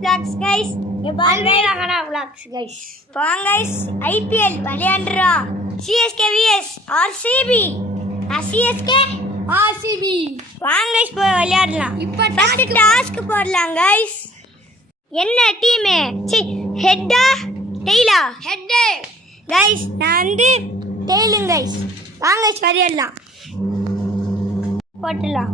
vlogs guys. Alveeragana vlogs guys. Pong guys, IPL விளையாடுறோம். CSK vs RCB. CSK RCB. வாங்க guys போய் விளையாடலாம். இப்போ task போடலாம் guys. என்ன டீம்? ஹெட்டா டெய்லா? ஹெட். guys நான் வந்து டெய்லுங்க guys. வாங்க guys விளையாடலாம். போடலாம்.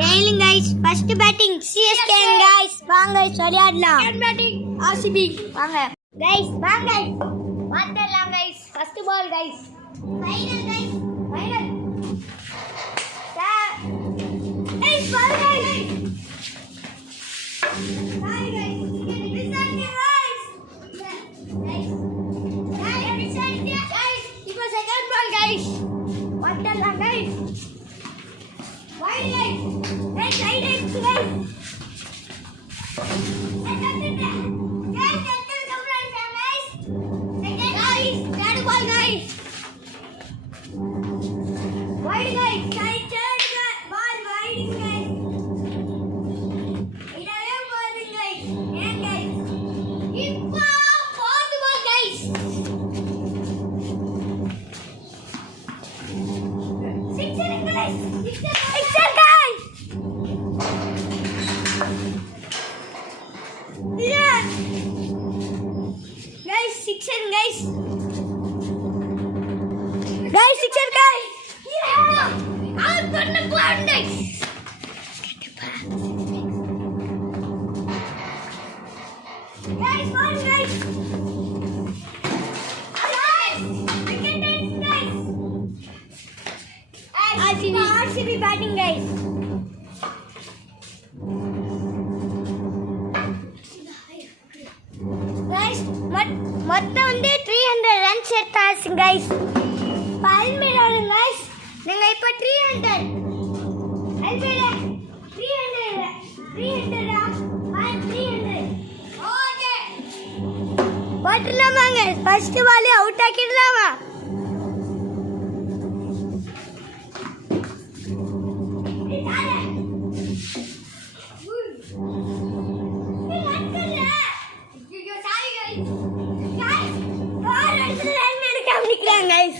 Tailing guys, first batting CSK guys. வாங்க விளையாடலாம். Second batting RCB. வாங்க guys, வாங்க வாட்டலாம் guys. First ball guys. Final guys. Final. Hey, ball guys. Hi guys. Listen guys. Guys. Guys, இப்போ second ball guys. வாட்டலாம் guys. Wide guys. Right guys. Guys, second guys. Third ball guys. Wide guys. Third ball wide guys. Idave ball guys. And guys. இப்போ fourth ball guys. Sixer guys. Sixer guys. Yeah. Guys, sixer guys. Guys, sixer guys. Yeah. Out பண்ண போறோம் guys. Guys, one guys. RCB batting guys. Guys, மொத்தம் வந்து 300 runs எடுத்தாச்சு guys. பால்மேடால guys. நீங்க இப்ப 300. அல்பேடா 300. 300 okay. போடலாமாங்க? ஃபர்ஸ்ட் பால் அவுட் ஆக்கிடலாமா? guys.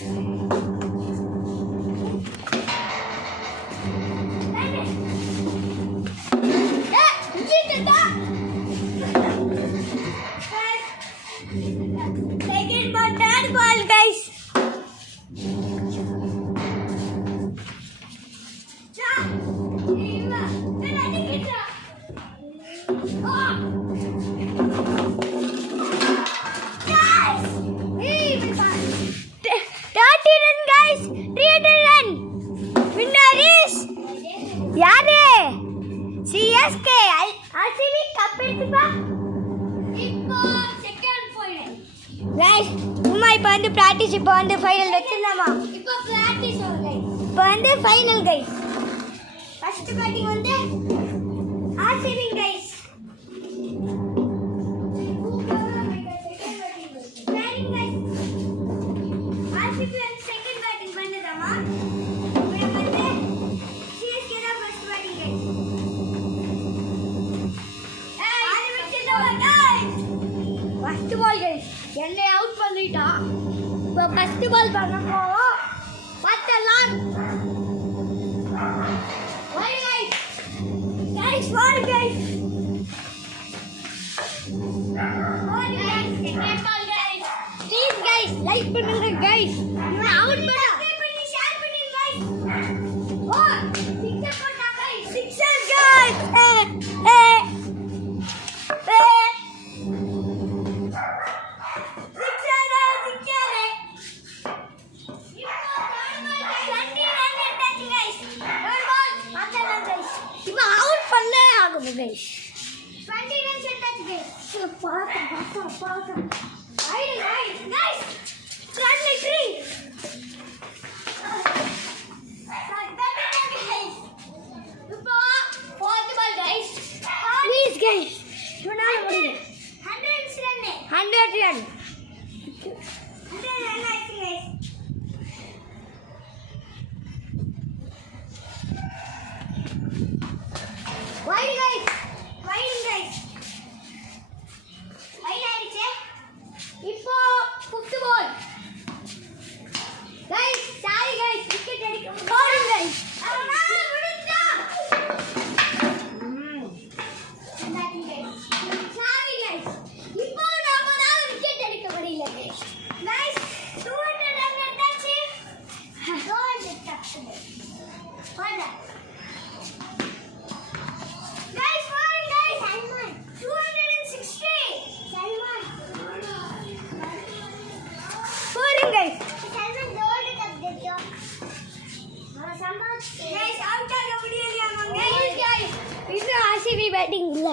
Second ball, third ball guys. CSK RCB cup எடுத்துப்பா. இப்போ செகண்ட் ஃபைனல் गाइस. உமா இப்போ வந்து பிராக்டீஸ் இப்போ வந்து ஃபைனல் வெச்சிடலாமா? இப்போ பிராக்டீஸ் गाइस. இப்போ வந்து ஃபைனல் गाइस. ஃபர்ஸ்ட் பேட்டிங் வந்து RCB guys. Batting guys. RCB வந்து செகண்ட் பேட்டிங் பண்ணதாமா? First ball guys. என்னை அவுட் பண்ணிட்டா. இப்போ ஃபர்ஸ்ட் பால் பண்ண போறோம். பார்த்தலாம். வாய் गाइस. गाइस வாய் गाइस. வாய் guys. Second ball guys. Please guys like பண்ணுங்க गाइस. நான் அவுட் பண்ணா. சப்ஸ்கிரைப் பண்ணி ஷேர் பண்ணுங்க गाइस. ஓ சிக்ஸர் போட்டா guys. Sixer guys. guys. 20 runs எடுத்தாச்சு guys. பாக்க. ஐடி guys. Run like 3. இப்போ fourth ball guys. Please guys. சொன்னால முடியும். 100 run. 100 run ஆச்சு guys. Wide guys wide guys wide ஆயிடுச்சு இப்போ fifth ball guys sorry guys wicket அடிக்க போறோம் गाइस அம்மா முடிச்சா சாரி गाइस இப்போ நாம தான் விக்கெட் அடிக்க முடியல गाइस 200 ரன் எடுத்தாச்சு கோல் எடுத்தாச்சு போடா गाइस போறோம் गाइस சல்மான் 260 சல்மான் போறோம் गाइस சல்மான் கோல் எடுத்தாச்சு சல்மான் गाइस அவுட் ஆக முடியலையா गाइस இது ஆர்சிபி பேட்டிங் இல்ல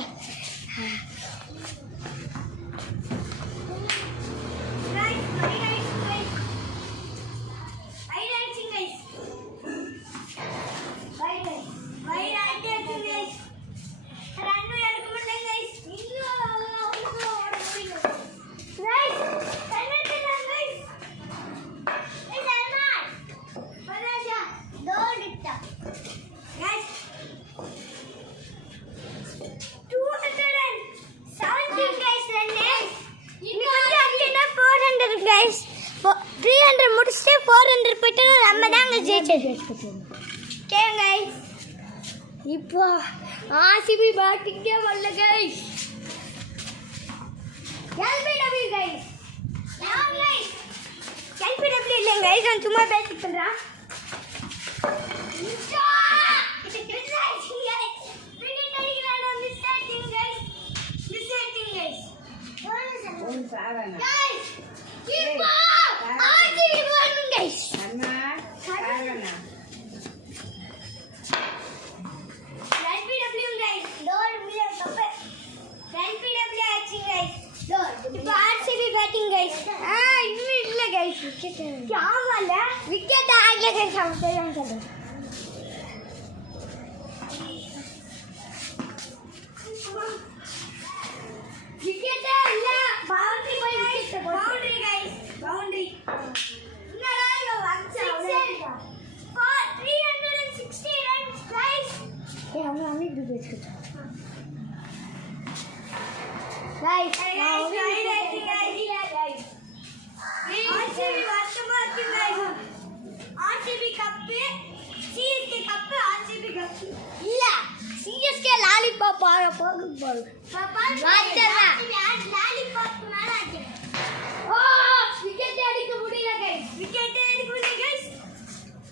guys 300 முடிச்சிட்டு 400 போயிட்டு நம்ம தாங்க ஜெயிச்சது ஓகே गाइस இப்போ ஆர்சிபி பேட்டிங்கே வரல गाइस எல்பிடபிள்யூ गाइस நான் गाइस எல்பிடபிள்யூ இல்ல गाइस நான் சும்மா பேசிட்டு இருக்கேன் guys இப்போ ஆர்சிபி வரணும் गाइस அண்ணா சாரண்ணா எல்பிடபிள்யூ गाइस டோர் மில்லியன் கப் எல்பிடபிள்யூ ஆச்சு गाइस டோர் இப்போ ஆர்சிபி பேட்டிங் गाइस இன்னும் இல்ல गाइस விக்கெட் ஆகல விக்கெட் ஆகல गाइस हम தெரியும் சொல்றேன் விக்கெட் இல்ல பவுண்டரி போய் விக்கெட் பவுண்டரி गाइस பவுண்டரி என்னடா இது வந்து 360 ரன்ஸ் गाइस ये हम अभी भी बेच के गाइस गाइस आरसीबी वर्तमान guys RCB cup CSK cup RCB cup இல்ல सीएसके லாலிபாப் ஆக போகுது பாப்பா வாட்டரா லாலிபாப் மேல ஆச்சு ஓ விக்கெட் அடிக்க முடியல गाइस விக்கெட் அடிக்க முடியல गाइस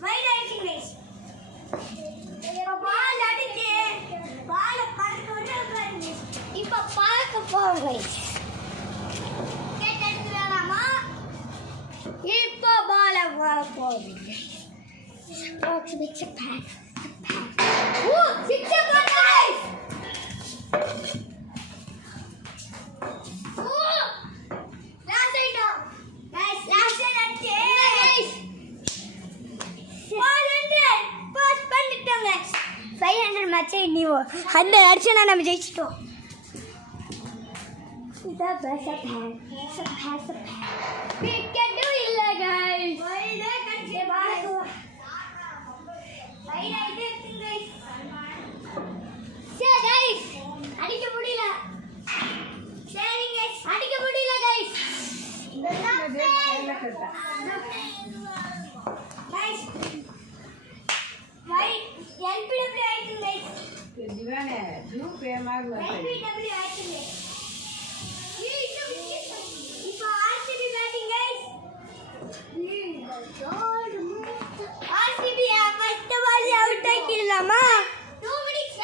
வைட் ஆயிடுச்சு गाइस பால் அடிச்சு பால் பறக்க விடுறாங்க இப்ப பார்க்க போறோம் गाइस விக்கெட் அடிக்கலாமா இப்ப பால் பறக்க போகுது பாக்ஸ் விக்ஸ் பேக் ஓ சிக்ஸ் गाइस ஓ last item guys last item guys 400 pass பண்ணிட்டோங்க 500 மேட்ச் நீ 100 அடிச்சா நம்ம ஜெயிச்சிட்டோம் இத பேச விக்கெட் இல்ல गाइस வைடே கட்சி பாலு வைட் ஆயிடுச்சு गाइस சே गाइस அடிக்க முடியல சரி गाइस அடிக்க முடியல गाइस गाइस வைட் எல்பிடபிள்யூ ஆயிடுச்சு गाइस दिवाने धूप पे मार लो எல்பிடபிள்யூ ஆயிடுச்சு இப்போ RCB batting guys RCB first ball out ஆக்கிடலாமா 2 மினிட்ஸ்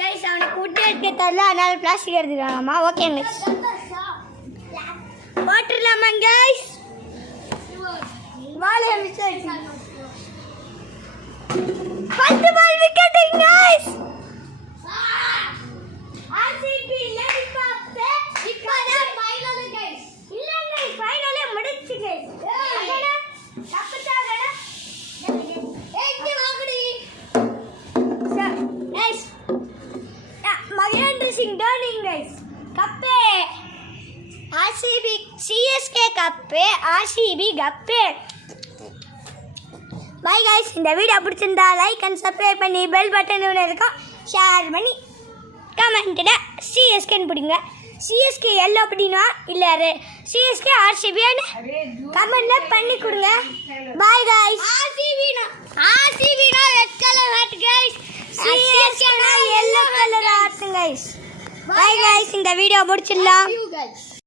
गाइस அவனை கூட்டி எடுக்க தெரியல அதனால பிளாஸ்டிக் எடுத்துக்கலாமா ஓகே गाइस போட்டுடலாமா गाइस பால் மிஸ் ஆயிடுச்சு first ball wicket guys RCB lollipop இப்போ தான் ஃபைனல் गाइस இல்ல गाइस ஃபைனலே முடிச்சு गाइस அடடா தப்புச்சாடா ஏய் வாங்குடி गाइस மகேந்திர சிங் தோனி गाइस கப்பே ஆர்சிபி சிஎஸ்கே கப்பே ஆர்சிபி கப்பே பை गाइस இந்த வீடியோ பிடிச்சிருந்தா லைக் அண்ட் சப்ஸ்கிரைப் பண்ணி பெல் பட்டன் இருக்கும் ஷேர் பண்ணி கமெண்ட்டில் சிஎஸ்கேன்னு பிடிங்க. சிஎஸ்கே எல்லோ அப்படின்னா இல்லை சிஎஸ்கே ஆர்சிபியான்னு கமெண்ட்டில் பண்ணி கொடுங்க. Bye guys. ஆர்சிபினா ரெட் கலர் ஹார்ட் கைஸ், சிஎஸ்கேனா yellow colour heart guys. Bye guys. இந்த வீடியோ முடிச்சிடலாம்.